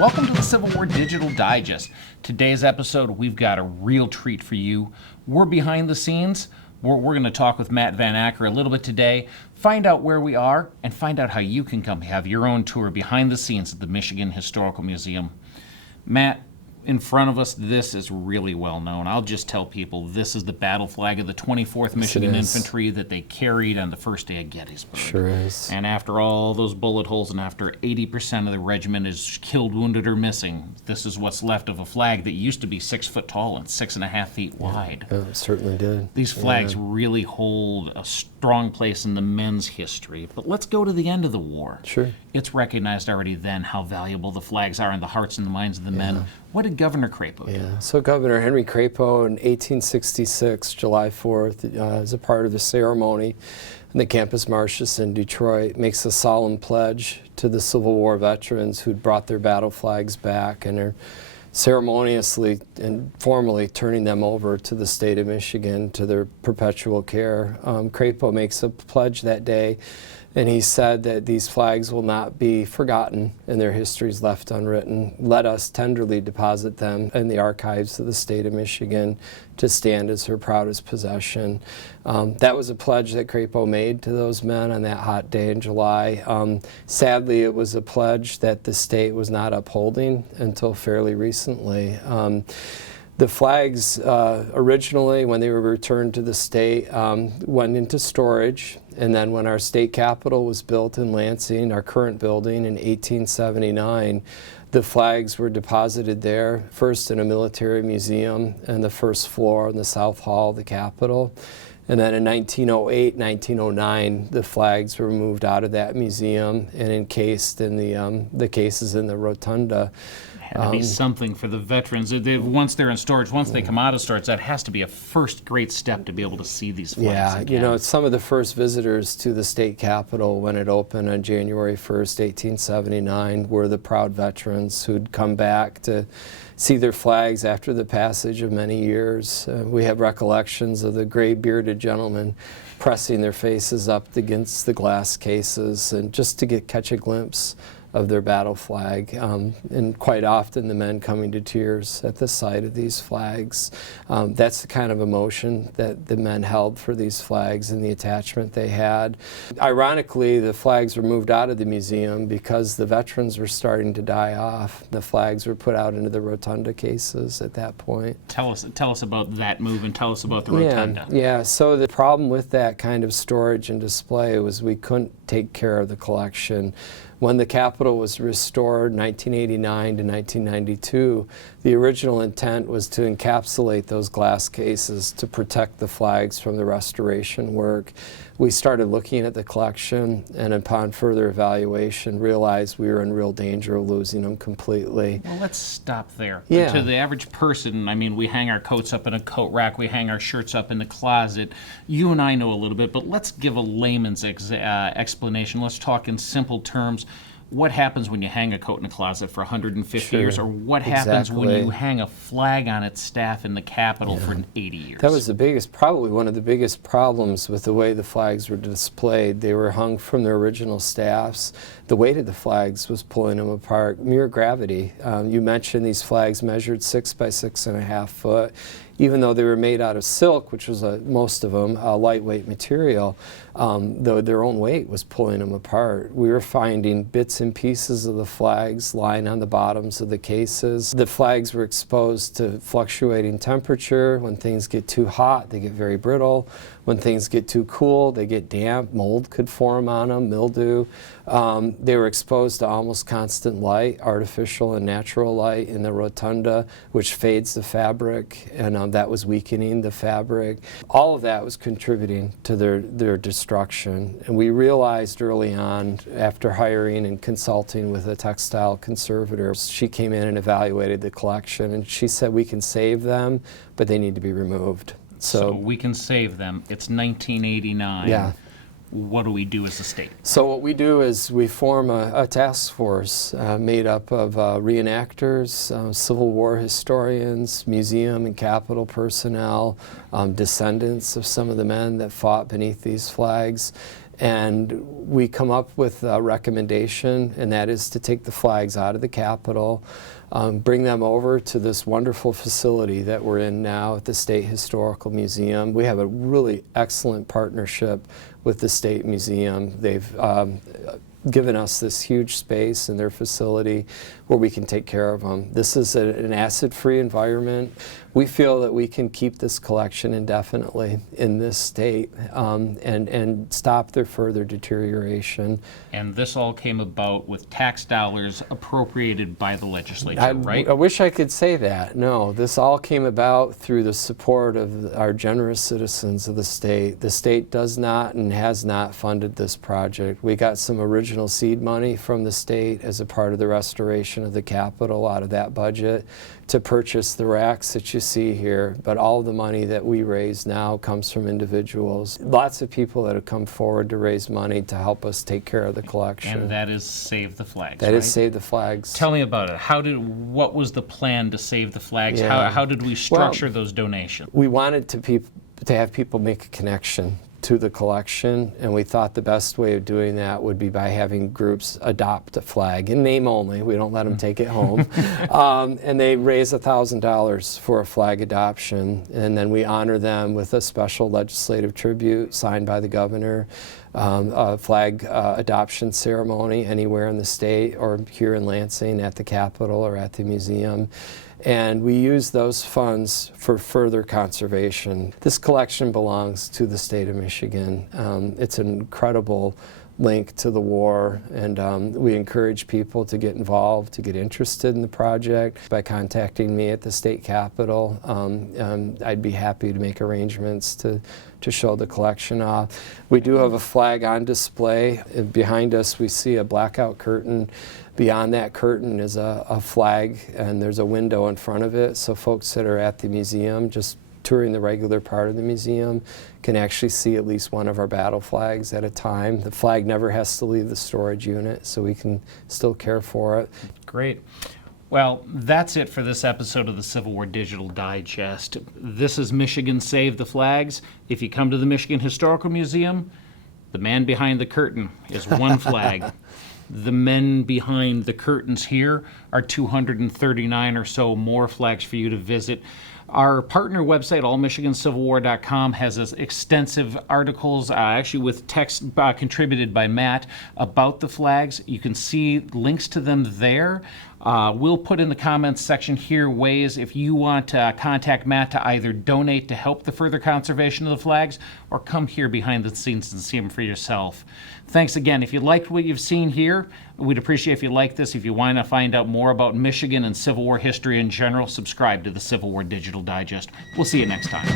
Welcome to the Civil War Digital Digest. Today's episode, we've got a real treat for you. We're behind the scenes. We're going to talk with Matt VanAcker a little bit today, find out where we are, and find out how you can come have your own tour behind the scenes at the Michigan Historical Museum. Matt, in front of us, this is really well known. I'll just tell people this is the battle flag of the 24th Michigan Infantry that they carried on the first day of Gettysburg. Sure is. And after all those bullet holes and after 80% of the regiment is killed, wounded, or missing, this is what's left of a flag that used to be 6 foot tall and 6.5 feet wide. Yeah, it certainly did. These flags really hold a strong place in the men's history. But let's go to the end of the war. Sure. It's recognized already then how valuable the flags are in the hearts and the minds of the men. What did Governor Crapo do? So Governor Henry Crapo in 1866, July 4th, as a part of the ceremony in the campus marches in Detroit, makes a solemn pledge to the Civil War veterans who'd brought their battle flags back and are ceremoniously and formally turning them over to the state of Michigan to their perpetual care. Crapo makes a pledge that day, and he said that these flags will not be forgotten and their histories left unwritten. Let us tenderly deposit them in the archives of the state of Michigan to stand as her proudest possession. That was a pledge that Crapo made to those men on that hot day in July. Sadly, it was a pledge that the state was not upholding until fairly recently. The flags originally, when they were returned to the state, went into storage, and then when our state capitol was built in Lansing, our current building in 1879, the flags were deposited there, first in a military museum on the first floor in the South Hall of the Capitol. And then in 1908, 1909, the flags were moved out of that museum and encased in the cases in the rotunda. Had to be something for the veterans. Once they're in storage, once they come out of storage, that has to be a first great step to be able to see these flags again. You know, some of the first visitors to the state capitol when it opened on January 1st, 1879, were the proud veterans who'd come back to see their flags after the passage of many years. We have recollections of the gray-bearded gentlemen pressing their faces up against the glass cases and just to catch a glimpse of their battle flag, and quite often the men coming to tears at the sight of these flags. That's the kind of emotion that the men held for these flags and the attachment they had. Ironically, the flags were moved out of the museum because the veterans were starting to die off. The flags were put out into the rotunda cases at that point. Tell us about that move and tell us about the rotunda. Yeah, so the problem with that kind of storage and display was we couldn't take care of the collection. When the Capitol was restored in 1989 to 1992, the original intent was to encapsulate those glass cases to protect the flags from the restoration work. We started looking at the collection and upon further evaluation realized we were in real danger of losing them completely. Well, let's stop there. Yeah. To the average person, I mean, we hang our coats up in a coat rack, we hang our shirts up in the closet. You and I know a little bit, but let's give a layman's explanation. Let's talk in simple terms. What happens when you hang a coat in a closet for 150 years, or what happens when you hang a flag on its staff in the Capitol for 80 years? That was the biggest, probably one of the biggest problems with the way the flags were displayed. They were hung from their original staffs. The weight of the flags was pulling them apart. Mere gravity. You mentioned these flags measured 6 by 6.5 foot. Even though they were made out of silk, which was most of them a lightweight material, though their own weight was pulling them apart. We were finding bits and pieces of the flags lying on the bottoms of the cases. The flags were exposed to fluctuating temperature. When things get too hot, they get very brittle. When things get too cool, they get damp. Mold could form on them, mildew. They were exposed to almost constant light, artificial and natural light in the rotunda, which fades the fabric, and that was weakening the fabric. All of that was contributing to their destruction. And we realized early on, after hiring and consulting with a textile conservator, she came in and evaluated the collection, and she said we can save them, but they need to be removed. So we can save them. It's 1989. Yeah. What do we do as a state? So what we do is we form a task force made up of reenactors, Civil War historians, museum and Capitol personnel, descendants of some of the men that fought beneath these flags. And we come up with a recommendation, and that is to take the flags out of the Capitol, bring them over to this wonderful facility that we're in now at the State Historical Museum. We have a really excellent partnership with the State Museum. They've given us this huge space in their facility where we can take care of them. This is an acid-free environment. We feel that we can keep this collection indefinitely in this state and stop their further deterioration. And this all came about with tax dollars appropriated by the legislature, right? I wish I could say that. No, this all came about through the support of our generous citizens of the state. The state does not and has not funded this project. We got some original seed money from the state as a part of the restoration of the Capitol out of that budget to purchase the racks that you see here, but all of the money that we raise now comes from individuals. Lots of people that have come forward to raise money to help us take care of the collection. And that is Save the Flags, That right? is Save the Flags. Tell me about it. What was the plan to save the flags? Yeah. How did we structure those donations? We wanted to have people make a connection to the collection, and we thought the best way of doing that would be by having groups adopt a flag in name only. We don't let them take it home. And they raise $1,000 for a flag adoption, and then we honor them with a special legislative tribute signed by the governor, a flag adoption ceremony anywhere in the state or here in Lansing at the Capitol or at the museum. And we use those funds for further conservation. This collection belongs to the state of Michigan. It's an incredible link to the war, and we encourage people to get involved, to get interested in the project by contacting me at the state capitol. I'd be happy to make arrangements to show the collection off. We do have a flag on display. Behind us we see a blackout curtain. Beyond that curtain is a flag, and there's a window in front of it, so folks that are at the museum just touring the regular part of the museum can actually see at least one of our battle flags at a time. The flag never has to leave the storage unit, so we can still care for it. Great. Well, that's it for this episode of the Civil War Digital Digest. This is Michigan Save the Flags. If you come to the Michigan Historical Museum, the man behind the curtain is one flag. The men behind the curtains here are 239 or so more flags for you to visit. Our partner website, allmichigancivilwar.com, has extensive articles, actually with text contributed by Matt, about the flags. You can see links to them there. We'll put in the comments section here ways if you want to contact Matt to either donate to help the further conservation of the flags or come here behind the scenes and see them for yourself. Thanks again. If you liked what you've seen here, we'd appreciate if you like this. If you want to find out more about Michigan and Civil War history in general, subscribe to the Civil War Digital Digest. We'll see you next time.